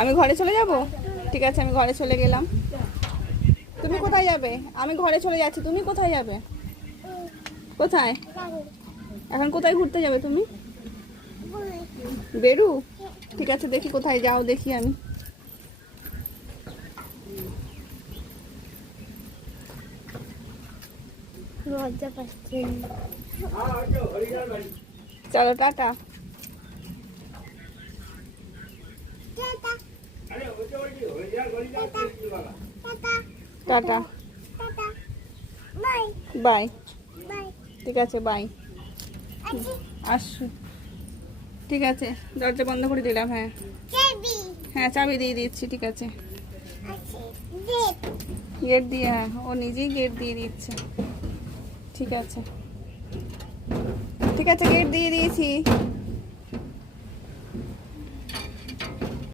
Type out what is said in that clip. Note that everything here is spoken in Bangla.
আমি ঘরে চলে যাব? ঠিক আছে, আমি ঘরে চলে গেলাম। তুমি কোথায় যাবে? আমি ঘরে চলে যাচ্ছি, তুমি কোথায় যাবে? কোথায়? এখন কোথায় ঘুরতে যাবে তুমি? বেরু? ঠিক আছে, দেখি কোথায় যাও, দেখি আমি। চলো, টাটা। Tata, by. ঠিক আছে, বাই। আসো। ঠিক আছে, দরজা বন্ধ করে দিলাম। হ্যাঁ হ্যাঁ, চাবি দিয়ে দিচ্ছি। ঠিক আছে, গেট দিয়ে, হ্যাঁ, ও নিজেই গেট দিয়ে দিচ্ছে। ঠিক আছে, ঠিক আছে, গেট দিয়ে দিয়েছি।